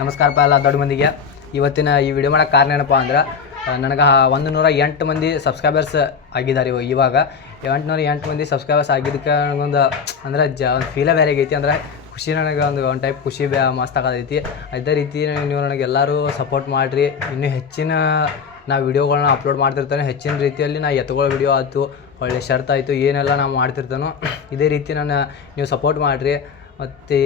ನಮಸ್ಕಾರಪ್ಪ ಎಲ್ಲ ದೊಡ್ಡ ಮಂದಿಗೆ. ಇವತ್ತಿನ ಈ ವಿಡಿಯೋ ಮಾಡೋಕೆ ಕಾರಣ ಏನಪ್ಪ ಅಂದ್ರೆ ನನಗೆ ಒಂದು ನೂರ ಎಂಟು ಮಂದಿ ಸಬ್ಸ್ಕ್ರೈಬರ್ಸ್ ಆಗಿದ್ದಾರೆ ಇವು ಇವಾಗ. ಎಂಟುನೂರ ಎಂಟು ಮಂದಿ ಸಬ್ಸ್ಕ್ರೈಬರ್ಸ್ ಆಗಿದ್ದಕ್ಕೆ ನನಗೊಂದು, ಅಂದ್ರೆ ಜ, ಒಂದು ಫೀಲೇ ಬೇರೆ ಆಗೈತಿ. ಅಂದ್ರೆ ಖುಷಿ ನನಗೆ ಒಂದು ಒಂದು ಟೈಪ್ ಖುಷಿ ಬೇ, ಮಸ್ತ್ ಆಗತೈತಿ. ಅದೇ ರೀತಿ ನೀವು ನನಗೆ ಎಲ್ಲರೂ ಸಪೋರ್ಟ್ ಮಾಡಿರಿ. ಇನ್ನೂ ಹೆಚ್ಚಿನ ನಾ ವಿಡಿಯೋಗಳನ್ನ ಅಪ್ಲೋಡ್ ಮಾಡ್ತಿರ್ತಾನೆ. ಹೆಚ್ಚಿನ ರೀತಿಯಲ್ಲಿ ನಾ ಎತ್ಕೊಳ್ಳೋ ವಿಡಿಯೋ ಆಯಿತು, ಒಳ್ಳೆ ಶರ್ಟ್ ಆಯಿತು, ಏನೆಲ್ಲ ನಾವು ಮಾಡ್ತಿರ್ತಾನೋ, ಇದೇ ರೀತಿ ನನ್ನ ನೀವು ಸಪೋರ್ಟ್ ಮಾಡಿರಿ. ಮತ್ತು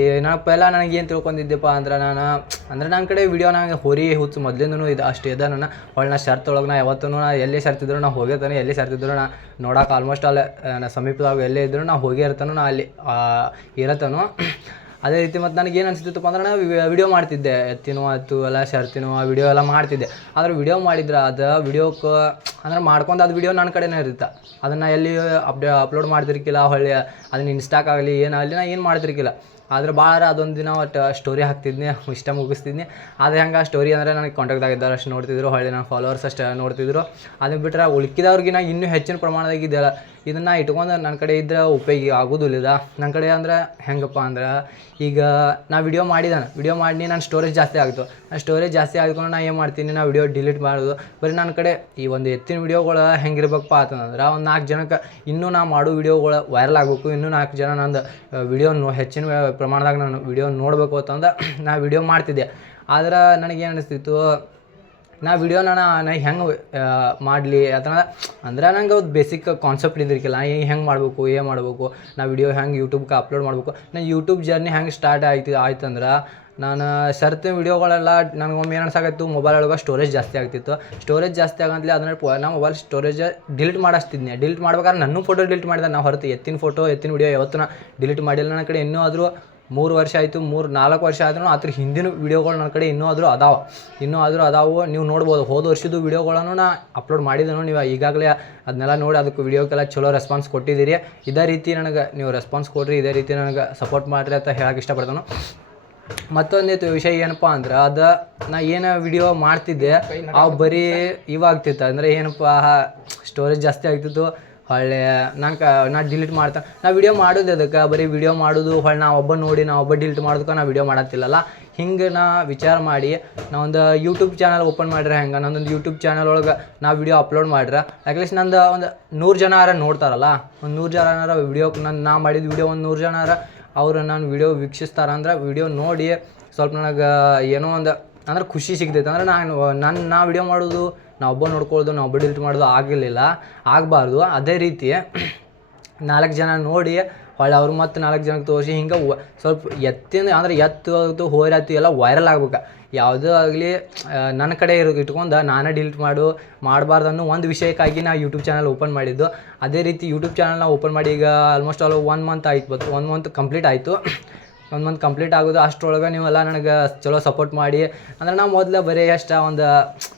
ನಾನು ನನಗೆ ಏನು ತಿಳ್ಕೊಂಡಿದ್ದೆಪ್ಪ ಅಂದ್ರೆ ನಾನು, ಅಂದ್ರೆ ನನ್ನ ಕಡೆ ವಿಡಿಯೋ ನನಗೆ ಹೊರಿ ಹುಚ್ಚು ಮೊದಲಿಂದನೂ ಇದು ಅಷ್ಟೇ ಇದೆ ನಾನು. ಒಳ್ಳೆ ನಾ ಶರ್ತ್ ಒಳಗೆ ನಾ ಯಾವತ್ತೂ ನಾ ಎಲ್ಲಿ ಸರ್ತಿದ್ರು ನಾ ಹೋಗಿರ್ತಾನೆ ಎಲ್ಲಿ ಸರ್ತಿದ್ರು ನಾ ನೋಡೋಕೆ ಆಲ್ಮೋಸ್ಟ್ ಅಲ್ಲೇ, ನಾ ಸಮೀಪದಾಗ ಎಲ್ಲೇ ಇದ್ದರೂ ನಾ ಹೋಗೇ ಇರ್ತಾನೋ, ನಾ ಅಲ್ಲಿ ಇರತ್ತಾನೋ. ಅದೇ ರೀತಿ ಮತ್ತು ನನಗೆ ಏನು ಅನಿಸ್ತಿತ್ತಪ್ಪ ಅಂದ್ರೆ ನಾನು ವಿಡಿಯೋ ಮಾಡ್ತಿದ್ದೆ. ಎತ್ತಿನೋ ಆಯ್ತು ಎಲ್ಲ ಶರ್ತಿನೋ, ಆ ವಿಡಿಯೋ ಎಲ್ಲ ಮಾಡ್ತಿದ್ದೆ. ಆದ್ರೆ ವಿಡಿಯೋ ಮಾಡಿದ್ರೆ ಅದು ವಿಡಿಯೋಕ್ಕೆ ಅಂದ್ರೆ ಮಾಡ್ಕೊಂಡು ಅದು ವಿಡಿಯೋ ನನ್ನ ಕಡೆನೇ ಇರುತ್ತೆ. ಅದನ್ನು ಎಲ್ಲಿ ಅಪ್ಡೇ ಅಪ್ಲೋಡ್ ಮಾಡ್ತಿರ್ಕಿಲ್ಲ ಹೊಳ್ಳಿ, ಅದನ್ನ ಇನ್ಸ್ಟಾಕ್ಕಾಗಲಿ ಏನಾಗಲಿ ನಾ ಏನು ಮಾಡ್ತಿರ್ಕಿಲ್ಲ. ಆದ್ರೆ ಭಾಳ ಅದೊಂದು ದಿನ ಒಟ್ಟು ಸ್ಟೋರಿ ಹಾಕ್ತಿದ್ನಿ, ಇಷ್ಟ ಮುಗಿಸ್ತಿದ್ನಿ. ಆದರೆ ಹಂಗೆ ಸ್ಟೋರಿ ಅಂದರೆ ನನಗೆ ಕಾಂಟ್ಯಾಕ್ಟ್ದಾಗ ಇದ್ದಾರೆ ಅಷ್ಟು ನೋಡ್ತಿದ್ರು, ಹೊಳ್ಳಿ ನನ್ನ ಫಾಲೋವರ್ಸ್ ಅಷ್ಟೇ ನೋಡ್ತಿದ್ರು. ಅದನ್ನ ಬಿಟ್ಟರೆ ಉಳ್ಕಿದವ್ರಿಗೆ ನಾ ಇನ್ನೂ ಹೆಚ್ಚಿನ ಪ್ರಮಾಣದಾಗ ಇದೆಯಲ್ಲ, ಇದನ್ನು ಇಟ್ಕೊಂಡು ನನ್ನ ಕಡೆ ಇದ್ರೆ ಉಪಯೋಗ ಆಗೋದಿಲ್ಲ ನನ್ನ ಕಡೆ ಅಂದ್ರೆ ಹೆಂಗಪ್ಪ ಅಂದ್ರೆ, ಈಗ ನಾ ವಿಡಿಯೋ ಮಾಡಿದಾನೆ ವಿಡಿಯೋ ಮಾಡಿ ನನ್ನ ಸ್ಟೋರೇಜ್ ಜಾಸ್ತಿ ಆಗ್ತು. ನಾನು ಸ್ಟೋರೇಜ್ ಜಾಸ್ತಿ ಆಗ್ಕೊಂಡು ನಾ ಏನು ಮಾಡ್ತೀನಿ, ನಾ ವಿಡಿಯೋ ಡಿಲೀಟ್ ಮಾಡೋದು. ಬರೀ ನನ್ನ ಕಡೆ ಈ ಒಂದು ಎತ್ತಿನ ವಿಡಿಯೋಗಳು ಹೆಂಗಿರ್ಬೇಕಪ್ಪ ಅಂತಂದ್ರೆ ಒಂದು ನಾಲ್ಕು ಜನಕ್ಕೆ ಇನ್ನೂ ನಾ ಮಾಡೋ ವಿಡಿಯೋಗಳು ವೈರಲ್ ಆಗಬೇಕು, ಇನ್ನೂ ನಾಲ್ಕು ಜನ ನಂದು ವಿಡಿಯೋ ಹೆಚ್ಚಿನ ಪ್ರಮಾಣದಾಗ ನಾನು ವಿಡಿಯೋ ನೋಡಬೇಕು ಅಂತಂದ್ರೆ ನಾ ವಿಡಿಯೋ ಮಾಡ್ತಿದ್ದೆ. ಆದ್ರೆ ನನಗೇನು ಅನಿಸ್ತಿತ್ತು, ನಾ ವಿಡಿಯೋನ ನಾ ಹೆಂಗೆ ಮಾಡಲಿ? ಅಥವಾ ಅಂದ್ರೆ ನಂಗೆ ಒಂದು ಬೇಸಿಕ್ ಕಾನ್ಸೆಪ್ಟ್ ಇದ್ದಿರ್ಕಿಲ್ಲ. ಏನು ಹೆಂಗೆ ಮಾಡಬೇಕು ಏನು ಮಾಡಬೇಕು? ನಾ ವಿಡಿಯೋ ಹೆಂಗೆ ಯೂಟ್ಯೂಬ್ಗೆ ಅಪ್ಲೋಡ್ ಮಾಡಬೇಕು? ನಾ ಯೂಟ್ಯೂಬ್ ಜರ್ನಿ ಹೆಂಗೆ ಸ್ಟಾರ್ಟ್ ಆಯ್ತು, ಆಯ್ತಂದ್ರೆ ನಾನು ಸರ್ತಿ ವೀಡಿಯೋಗಳೆಲ್ಲ ನನಗೊಮ್ಮೆ ಏನು ಅನ್ಸಾಕತ್ತು ಮೊಬೈಲ್ ಒಳಗೆ ಸ್ಟೋರೇಜ್ ಜಾಸ್ತಿ ಆಗ್ತಿತ್ತು. ಸ್ಟೋರೇಜ್ ಜಾಸ್ತಿ ಆಗಂತಲೇ ಅದನ್ನ ಪೊ ನಾ ಮೊಬೈಲ್ ಸ್ಟೋರೇಜ್ ಡಿಲೀಟ್ ಮಾಡಿಸ್ತಿದ್ನಿ ಡಿಲೀಟ್ ಮಾಡ್ಬೇಕಾದ್ರೆ ನನ್ನ ಫೋಟೋ ಡಿಲೀಟ್ ಮಾಡಿದೆ ನಾವು ಹೊರತು. ಎತ್ತಿನ ಫೋಟೋ ಎತ್ತಿನ ವಿಡಿಯೋ ಯಾವತ್ತೂ ನಾ ಡಿಲೀಟ್ ಮಾಡಿಲ್ಲ ನನ್ನ ಕಡೆ. ಇನ್ನೂ ಆದರೂ ಮೂರು ವರ್ಷ ಆಯಿತು, ಮೂರು, ನಾಲ್ಕು ವರ್ಷ ಆದ್ರೂ ಅದ್ರ ಹಿಂದಿನ ವಿಡಿಯೋಗಳು ನನ್ನ ಕಡೆ ಇನ್ನೂ ಆದರೂ ಅದಾವೆ. ಇನ್ನೂ ಆದರೂ ಅದಾವು. ನೀವು ನೋಡ್ಬೋದು, ಹೋದ ವರ್ಷದ ವೀಡಿಯೋಗಳನ್ನು ನಾ ಅಪ್ಲೋಡ್ ಮಾಡಿದನು ನೀವು ಈಗಾಗಲೇ ಅದನ್ನೆಲ್ಲ ನೋಡಿ ಅದಕ್ಕೆ ವಿಡಿಯೋಕ್ಕೆಲ್ಲ ಚಲೋ ರೆಸ್ಪಾನ್ಸ್ ಕೊಟ್ಟಿದ್ದೀರಿ. ಇದೇ ರೀತಿ ನನಗೆ ನೀವು ರೆಸ್ಪಾನ್ಸ್ ಕೊಡ್ರಿ, ಇದೇ ರೀತಿ ನನಗೆ ಸಪೋರ್ಟ್ ಮಾಡಿರಿ ಅಂತ ಹೇಳಕ್ಕೆ ಇಷ್ಟಪಡ್ತಾನು. ಮತ್ತೊಂದಿತ್ತು ವಿಷಯ ಏನಪ್ಪ ಅಂದ್ರೆ ಅದು ನಾ ಏನು ವಿಡಿಯೋ ಮಾಡ್ತಿದ್ದೆ, ಅವು ಬರೀ ಇವಾಗ್ತಿತ್ತು ಅಂದ್ರೆ ಏನಪ್ಪ ಸ್ಟೋರೇಜ್ ಜಾಸ್ತಿ ಆಗ್ತಿತ್ತು. ಹೊಳ್ಳೆ, ನಾನು ನಾ ಡಿಲೀಟ್ ಮಾಡ್ತಾ, ನಾ ವಿಡಿಯೋ ಮಾಡೋದು ಅದಕ್ಕೆ. ಬರೀ ವಿಡಿಯೋ ಮಾಡೋದು, ಹೊಳ್ಳೆ, ನಾ ಒಬ್ಬ ನೋಡಿ, ನಾ ಒಬ್ಬ ಡಿಲೀಟ್ ಮಾಡೋದಕ್ಕೆ ನಾ ವಿಡಿಯೋ ಮಾಡತ್ತಿಲ್ಲಲ್ಲ ಹಿಂಗೆ ನಾ ವಿಚಾರ ಮಾಡಿ, ನಾ ಒಂದು ಯೂಟ್ಯೂಬ್ ಚಾನಲ್ ಓಪನ್ ಮಾಡ್ರೆ ಹೆಂಗೆ, ನಂದೊಂದು ಯೂಟ್ಯೂಬ್ ಚಾನಲ್ ಒಳಗೆ ನಾ ವಿಡಿಯೋ ಅಪ್ಲೋಡ್ ಮಾಡ್ರೆ. ಅಟ್ಲೀಸ್ಟ್ ನಂದು ಒಂದು ನೂರು ಜನ ಯಾರ ನೋಡ್ತಾರಲ್ಲ. ಒಂದು ನೂರು ಜನ ವಿಡಿಯೋಕ್ಕೆ ನಾನು ನಾ ಮಾಡಿದ ವಿಡಿಯೋ ಒಂದು ನೂರು ಜನ ಅವರು ನಾನು ವಿಡಿಯೋ ವೀಕ್ಷಿಸ್ತಾರ ಅಂದ್ರೆ ವಿಡಿಯೋ ನೋಡಿ ಸ್ವಲ್ಪ ನನಗೆ ಏನೋ ಒಂದು ಅಂದ್ರೆ ಖುಷಿ ಸಿಗ್ತೈತೆ. ಅಂದ್ರೆ ನಾನು ನನ್ನ ನಾ ವಿಡಿಯೋ ಮಾಡೋದು, ನಾ ಒಬ್ಬ ನೋಡ್ಕೊಳ್ಳೋದು, ನಾ ಒಬ್ಬ ಡಿಲೀಟ್ ಮಾಡೋದು ಆಗಲಿಲ್ಲ ಆಗಬಾರ್ದು. ಅದೇ ರೀತಿ ನಾಲ್ಕು ಜನ ನೋಡಿ ಹೊಳ್ಳಿ ಅವ್ರು ಮತ್ತು ನಾಲ್ಕು ಜನಕ್ಕೆ ತೋರಿಸಿ ಹಿಂಗೆ ವ- ಸ್ವಲ್ಪ ಎತ್ತಿನ ಅಂದ್ರೆ ಎತ್ತು ಅದು ಹೋರಾತು ಎಲ್ಲ ವೈರಲ್ ಆಗ್ಬೇಕು. ಯಾವುದೇ ಆಗಲಿ ನನ್ನ ಕಡೆ ಇರೋ ಇಟ್ಕೊಂಡು ನಾನೇ ಡಿಲೀಟ್ ಮಾಡು, ಮಾಡಬಾರ್ದು ಅನ್ನೋ ಒಂದು ವಿಷಯಕ್ಕಾಗಿ ನಾ ಯೂಟ್ಯೂಬ್ ಚಾನಲ್ ಓಪನ್ ಮಾಡಿದ್ದು. ಅದೇ ರೀತಿ ಯೂಟ್ಯೂಬ್ ಚಾನಲ್ನ ಓಪನ್ ಮಾಡಿ ಈಗ ಆಲ್ಮೋಸ್ಟ್ ಆಲ್ ಒನ್ ಮಂತ್ ಆಯ್ತು ಬತ್ತು ಒನ್ ಮಂತ್ ಕಂಪ್ಲೀಟ್ ಆಯಿತು. ಒಂದು ಮಂತ್ ಕಂಪ್ಲೀಟ್ ಆಗೋದು, ಅಷ್ಟರೊಳಗೆ ನೀವೆಲ್ಲ ನನಗೆ ಚಲೋ ಸಪೋರ್ಟ್ ಮಾಡಿ. ಅಂದ್ರೆ ನಾವು ಮೊದಲು ಬರೀ ಎಷ್ಟು ಒಂದು,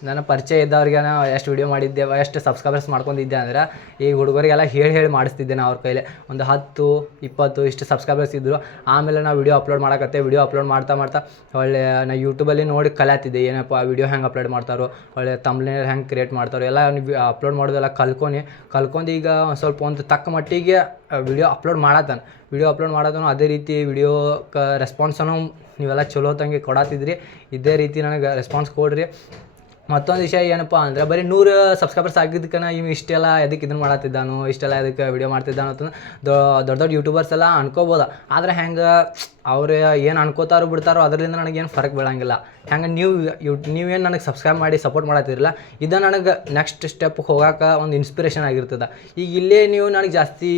ನನ್ನ ಪರಿಚಯ ಇದ್ದವ್ರಿಗೆ ನಾ ಎಷ್ಟು ವಿಡಿಯೋ ಮಾಡಿದ್ದೆ, ಎಷ್ಟು ಸಬ್ಸ್ಕ್ರೈಬರ್ಸ್ ಮಾಡ್ಕೊಂಡಿದ್ದೆ ಅಂದ್ರೆ ಈ ಹುಡುಗರಿಗೆಲ್ಲ ಹೇಳಿ ಹೇಳಿ ಮಾಡಿಸ್ತಿದ್ದೆ ನಾ ಅವ್ರ ಕೈಲಿ. ಒಂದು ಹತ್ತು, ಇಪ್ಪತ್ತು ಇಷ್ಟು ಸಬ್ಸ್ಕ್ರೈಬರ್ಸ್ ಇದ್ದರು ಆಮೇಲೆ ನಾವು ವೀಡಿಯೋ ಅಪ್ಲೋಡ್ ಮಾಡಕತ್ತೆ ವಿಡಿಯೋ ಅಪ್ಲೋಡ್ ಮಾಡ್ತಾ ಮಾಡ್ತಾ ಒಳ್ಳೆ ನಾ ಯೂಟ್ಯೂಬಲ್ಲಿ ನೋಡಿ ಕಲಾತಿದ್ದೆ ಏನಪ್ಪ ವೀಡಿಯೋ ಹೆಂಗೆ ಅಪ್ಲೋಡ್ ಮಾಡ್ತಾರೋ, ಒಳ್ಳೆ ತಮ್ನೇಲ್ ಹೆಂಗೆ ಕ್ರಿಯೇಟ್ ಮಾಡ್ತಾರೋ, ಎಲ್ಲ ಅಪ್ಲೋಡ್ ಮಾಡೋದೆಲ್ಲ ಕಲ್ಕೊಂಡು ಕಲ್ಕೊಂಡು ಈಗ ಸ್ವಲ್ಪ ಒಂದು ತಕ್ಕ ಮಟ್ಟಿಗೆ ವಿಡಿಯೋ ಅಪ್ಲೋಡ್ ಮಾಡತ್ತಾನ ವಿಡಿಯೋ ಅಪ್ಲೋಡ್ ಮಾಡೋದನ್ನು ಅದೇ ರೀತಿ ವಿಡಿಯೋ ಕ ರೆಸ್ಪಾನ್ಸನ್ನು ನೀವೆಲ್ಲ ಚಲೋ ತಂಗೆ ಕೊಡತ್ತಿದ್ರಿ ಇದೇ ರೀತಿ ನನಗೆ ರೆಸ್ಪಾನ್ಸ್ ಕೊಡ್ರಿ. ಮತ್ತೊಂದು ವಿಷಯ ಏನಪ್ಪ ಅಂದ್ರೆ ಬರೀ ನೂರು ಸಬ್ಸ್ಕ್ರೈಬರ್ಸ್ ಆಗಿದ್ದಕ್ಕನ ಇವು ಇಷ್ಟೆಲ್ಲ ಎದಕ್ಕೆ ಇದನ್ನು ಮಾಡತ್ತಿದ್ದಾನು ಇಷ್ಟೆಲ್ಲ ಎದಕ್ಕೆ ವಿಡಿಯೋ ಮಾಡ್ತಿದ್ದಾನು ಅಂತ ದೊಡ್ಡ ದೊಡ್ಡ ಯೂಟ್ಯೂಬರ್ಸ್ ಎಲ್ಲ ಅನ್ಕೋಬೋದು. ಆದರೆ ಹೆಂಗೆ ಅವ್ರು ಏನು ಅನ್ಕೋತಾರೋ ಬಿಡ್ತಾರೋ ಅದರಿಂದ ನನಗೇನು ಫರಕ್ ಬೀಳಂಗಿಲ್ಲ. ಹೆಂಗೆ ನೀವು ಯು ನೀವೇನು ನನಗೆ ಸಬ್ಸ್ಕ್ರೈಬ್ ಮಾಡಿ ಸಪೋರ್ಟ್ ಮಾಡತ್ತಿರಲ್ಲ ಇದು ನನಗೆ ನೆಕ್ಸ್ಟ್ ಸ್ಟೆಪ್ ಹೋಗೋಕೆ ಒಂದು ಇನ್ಸ್ಪಿರೇಷನ್ ಆಗಿರ್ತದೆ. ಈಗ ಇಲ್ಲೇ ನೀವು ನನಗೆ ಜಾಸ್ತಿ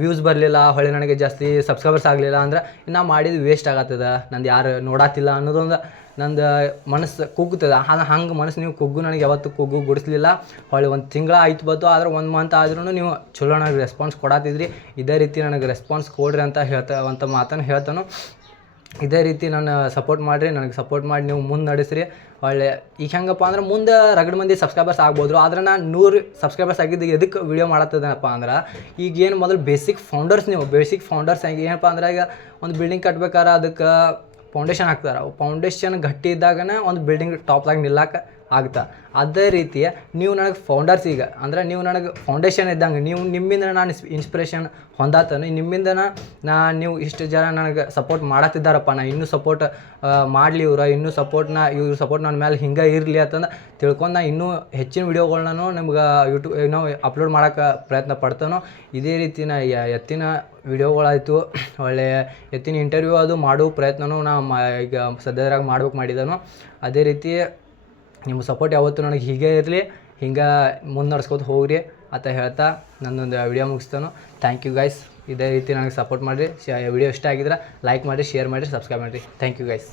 ವ್ಯೂಸ್ ಬರಲಿಲ್ಲ ಹೊಳೆ ನನಗೆ ಜಾಸ್ತಿ ಸಬ್ಸ್ಕ್ರೈಬರ್ಸ್ ಆಗಲಿಲ್ಲ ಅಂದ್ರೆ ನಾ ಮಾಡಿದ್ದು ವೇಸ್ಟ್ ಆಗತ್ತದ? ನಂದು ಯಾರು ನೋಡತ್ತಿಲ್ಲ ಅನ್ನೋದೊಂದು ನಂದು ಮನಸ್ಸು ಕುಗ್ಗುತ್ತದೆ ಅದು ಹಂಗೆ ಮನಸ್ಸು ನೀವು ಕುಗ್ಗು ನನಗೆ ಯಾವತ್ತೂ ಕುಗ್ಗು ಗುಡಿಸ್ಲಿಲ್ಲ. ಹೊಳ್ಳಿ ಒಂದು ತಿಂಗಳ ಆಯ್ತು ಬಂತು. ಆದ್ರೆ ಒಂದು ಮಂತ್ ಆದ್ರೂ ನೀವು ಚಲೋ ನನಗೆ ರೆಸ್ಪಾನ್ಸ್ ಕೊಡತ್ತಿದ್ರಿ ಇದೇ ರೀತಿ ನನಗೆ ರೆಸ್ಪಾನ್ಸ್ ಕೊಡ್ರಿ ಅಂತ ಹೇಳ್ತಾ, ಅಂತ ಮಾತನ್ನು ಹೇಳ್ತಾನು. ಇದೇ ರೀತಿ ನಾನು ಸಪೋರ್ಟ್ ಮಾಡಿರಿ. ನನಗೆ ಸಪೋರ್ಟ್ ಮಾಡಿ ನೀವು ಮುಂದೆ ನಡೆಸ್ರಿ. ಒಳ್ಳೆ, ಈಗ ಹೆಂಗಪ್ಪ ಅಂದ್ರೆ ಮುಂದೆ ರಗಡ್ ಮಂದಿ ಸಬ್ಸ್ಕ್ರೈಬರ್ಸ್ ಆಗ್ಬೋದು. ಆದ್ರೆ ನಾನು ನೂರು ಸಬ್ಸ್ಕ್ರೈಬರ್ಸ್ ಆಗಿದ್ದು ಎದಕ್ಕೆ ವಿಡಿಯೋ ಮಾಡತ್ತದನಪ್ಪ ಅಂದ್ರೆ, ಈಗ ಏನು ಮೊದಲು ಬೇಸಿಕ್ ಫೌಂಡರ್ಸ್ ನೀವು. ಬೇಸಿಕ್ ಫೌಂಡರ್ಸ್ ಹೆಂಗೆ, ಏನಪ್ಪ ಅಂದ್ರೆ ಈಗ ಒಂದು ಬಿಲ್ಡಿಂಗ್ ಕಟ್ಬೇಕಾರೆ, ಅದಕ್ಕೆ ಫೌಂಡೇಶನ್ ಹಾಕ್ತಾರೆ. ಫೌಂಡೇಶನ್ ಗಟ್ಟಿ ಇದ್ದಾಗನೇ ಒಂದು ಬಿಲ್ಡಿಂಗ್ ಟಾಪ್ದಾಗ ನಿಲ್ಲಕ್ಕೆ ಆಗ್ತಾ. ಅದೇ ರೀತಿಯ ನೀವು ನನಗೆ ಫೌಂಡರ್ಸ್ ಈಗ, ಅಂದರೆ ನೀವು ನನಗೆ ಫೌಂಡೇಶನ್ ಇದ್ದಂಗೆ, ನೀವು ನಿಮ್ಮಿಂದ ನಾನು ಇನ್ಸ್ಪಿರೇಷನ್ ಹೊಂದಾತನು, ನಿಮ್ಮಿಂದ ನಾ ನೀವು ಇಷ್ಟು ಜನ ನನಗೆ ಸಪೋರ್ಟ್ ಮಾಡತ್ತಿದ್ದಾರಪ್ಪ, ನಾ ಇನ್ನೂ ಸಪೋರ್ಟ್ ಮಾಡಲಿ ಇವ್ರ, ಇನ್ನೂ ಸಪೋರ್ಟ್ನ ಇವ್ರ ಸಪೋರ್ಟ್ ನನ್ನ ಮೇಲೆ ಹಿಂಗೆ ಇರಲಿ ಅಂತಂದು ತಿಳ್ಕೊಂಡು ನಾ ಇನ್ನೂ ಹೆಚ್ಚಿನ ವೀಡಿಯೋಗಳನ್ನೂ ನಿಮ್ಗೆ ಯೂಟ್ಯೂಬ್ ಏನೋ ಅಪ್ಲೋಡ್ ಮಾಡೋಕ್ಕೆ ಪ್ರಯತ್ನ ಪಡ್ತಾನೋ. ಇದೇ ರೀತಿ ನಾ ಎತ್ತಿನ ವಿಡಿಯೋಗಳಾಯಿತು ಒಳ್ಳೆಯ ಎತ್ತಿನ ಇಂಟರ್ವ್ಯೂ ಅದು ಮಾಡೋ ಪ್ರಯತ್ನವೂ ನಾ ಈಗ ಸದ್ಯದ್ರಾಗ ಮಾಡ್ಬೇಕು ಮಾಡಿದನು. ಅದೇ ರೀತಿ ನಿಮ್ಮ ಸಪೋರ್ಟ್ ಯಾವತ್ತೂ ನನಗೆ ಹೀಗೆ ಇರಲಿ. ಹಿಂಗೆ ಮುನ್ನಡ್ಸ್ಕೊತ ಹೋಗ್ರಿ ಅಂತ ಹೇಳ್ತಾ ನನ್ನೊಂದು ವಿಡಿಯೋ ಮುಗಿಸ್ತಾನು. ಥ್ಯಾಂಕ್ ಯು ಗೈಸ್ ಇದೇ ರೀತಿ ನನಗೆ ಸಪೋರ್ಟ್ ಮಾಡಿರಿ. ವಿಡಿಯೋ ಇಷ್ಟ ಆಗಿದ್ರೆ ಲೈಕ್ ಮಾಡಿರಿ ಶೇರ್ ಮಾಡಿರಿ ಸಬ್ಸ್ಕ್ರೈಬ್ ಮಾಡಿರಿ. Thank you guys